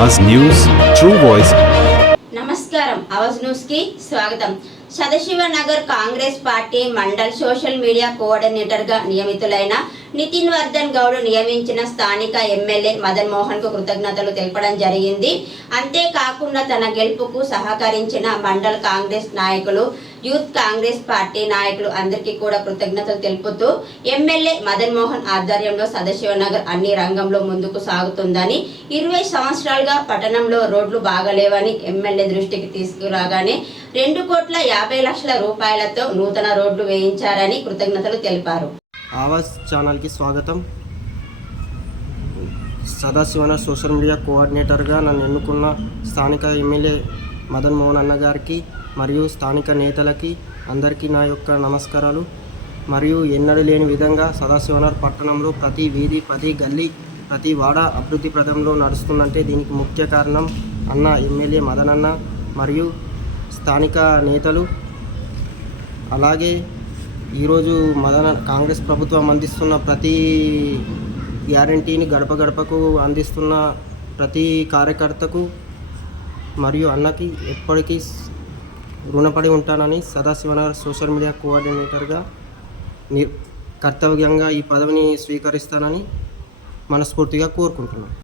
అవాజ్ news true voice. నమస్కారం. అవాజ్ న్యూస్కి స్వాగతం. Sadashiv Nagar Congress party mandal social media కోఆర్డినేటర్గా నియమితులైన నితిన్ వర్ధన్ గౌడ్ నియమించిన స్థానిక ఎమ్మెల్యే మదన్ మోహన్కు కృతజ్ఞతలు తెలపడం జరిగింది. అంతేకాకుండా తన గెలుపుకు సహకరించిన మండల్ కాంగ్రెస్ నాయకులు యూత్ కాంగ్రెస్ పార్టీ నాయకులు అందరికీ కూడా కృతజ్ఞతలు తెలుపుతూ ఎమ్మెల్యే మదన్ మోహన్ ఆధ్వర్యంలో సదాశివనగర్ అన్ని రంగంలో ముందుకు సాగుతుందని ఇరవై సంవత్సరాలుగా పట్టణంలో రోడ్లు బాగలేవని ఎమ్మెల్యే దృష్టికి తీసుకురాగానే రెండు కోట్ల యాభై లక్షల రూపాయలతో నూతన రోడ్లు వేయించారని కృతజ్ఞతలు తెలిపారు. ఆవాస్ ఛానల్కి స్వాగతం. సదాశివన సోషల్ మీడియా కోఆర్డినేటర్గా నన్ను ఎన్నుకున్న స్థానిక ఎమ్మెల్యే మదన్ మోహన్ అన్న గారికి మరియు స్థానిక నేతలకి అందరికీ నా యొక్క నమస్కారాలు. మరియు ఎన్నడూ లేని విధంగా సదాశివనగర్ పట్టణంలో ప్రతి వీధి ప్రతి గల్లీ ప్రతి వాడ అభివృద్ధి ప్రదంలో నడుస్తుందంటే దీనికి ముఖ్య కారణం అన్న ఎమ్మెల్యే మదనన్న మరియు స్థానిక నేతలు. అలాగే ఈరోజు మదన కాంగ్రెస్ ప్రభుత్వం అందిస్తున్న ప్రతి గ్యారంటీని గడప గడపకు అందిస్తున్న ప్రతి కార్యకర్తకు మరియు అన్నకి ఎప్పటికీ రుణపడి ఉంటానని సదాశివనగర్ సోషల్ మీడియా కోఆర్డినేటర్గా కర్తవ్యంగా ఈ పదవిని స్వీకరిస్తానని మనస్ఫూర్తిగా కోరుకుంటున్నాను.